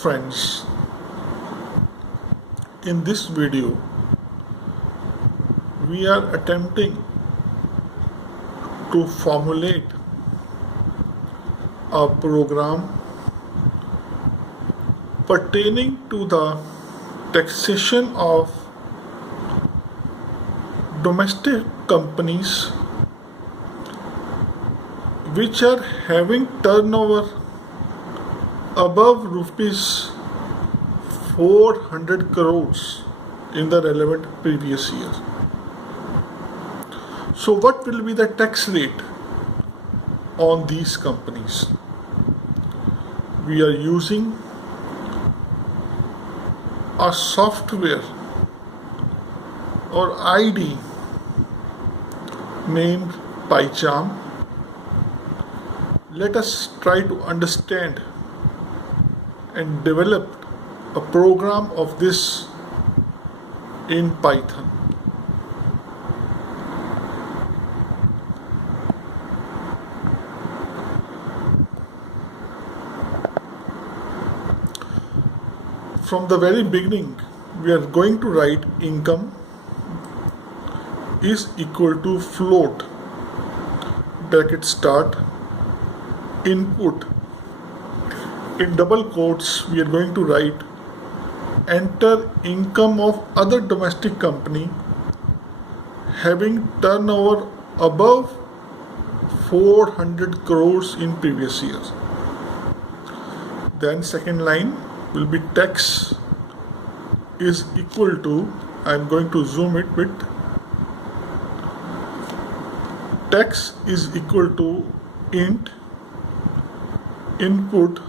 friends, in this video we are attempting to formulate a program pertaining to the taxation of domestic companies which are having turnover above rupees 400 crores in the relevant previous year. So what will be the tax rate on these companies? We are using a software or ID named PyCharm. Let us try to understand and develop a program of this in Python. From the very beginning, we are going to write income is equal to float bracket start input. In double quotes, we are going to write enter income of other domestic company having turnover above 400 crores in previous years. Then second line will be tax is equal to, I am going to zoom it with, tax is equal to int input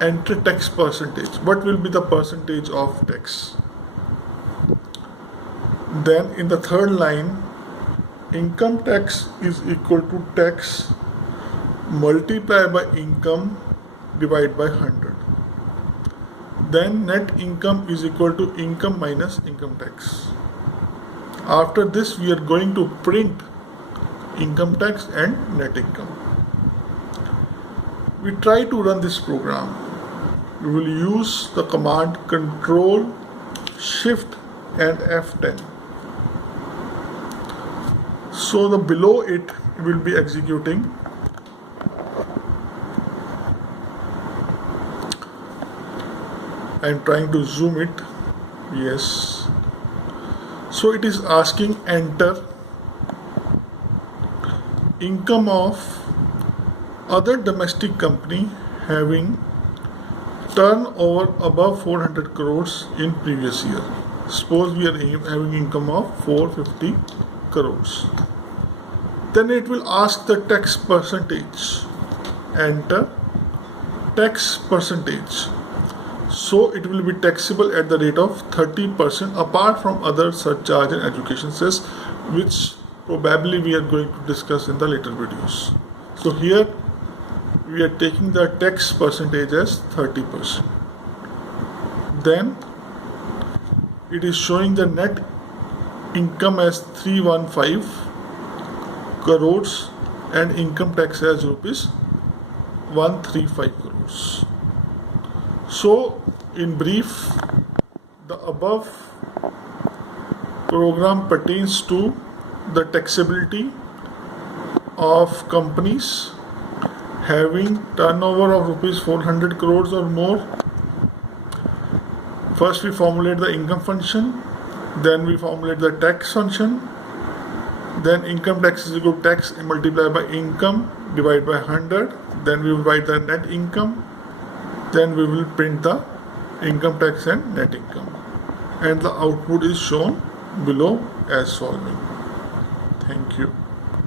enter tax percentage. What will be the percentage of tax? Then in the third line, income tax is equal to tax multiplied by income divided by 100. Then net income is equal to income minus income tax. After this, we are going to print income tax and net income. We try to run this program. We will use the command Control Shift and F10. So the below it will be executing. I am trying to zoom it. Yes. So it is asking enter income of other domestic company having turnover above 400 crores in previous year. Suppose we are having income of 450 crores. Then it will ask the tax percentage. Enter tax percentage. So it will be taxable at the rate of 30% apart from other surcharge and education cess, which probably we are going to discuss in the later videos. So here we are taking the tax percentage as 30%. Then it is showing the net income as 315 crores and income tax as rupees 135 crores. So in brief, the above program pertains to the taxability of companies having turnover of rupees 400 crores or more. First we formulate the income function, then we formulate the tax function, then income tax is equal to tax multiplied by income divided by 100, then we will write the net income, then we will print the income tax and net income, and the output is shown below as following. Thank you.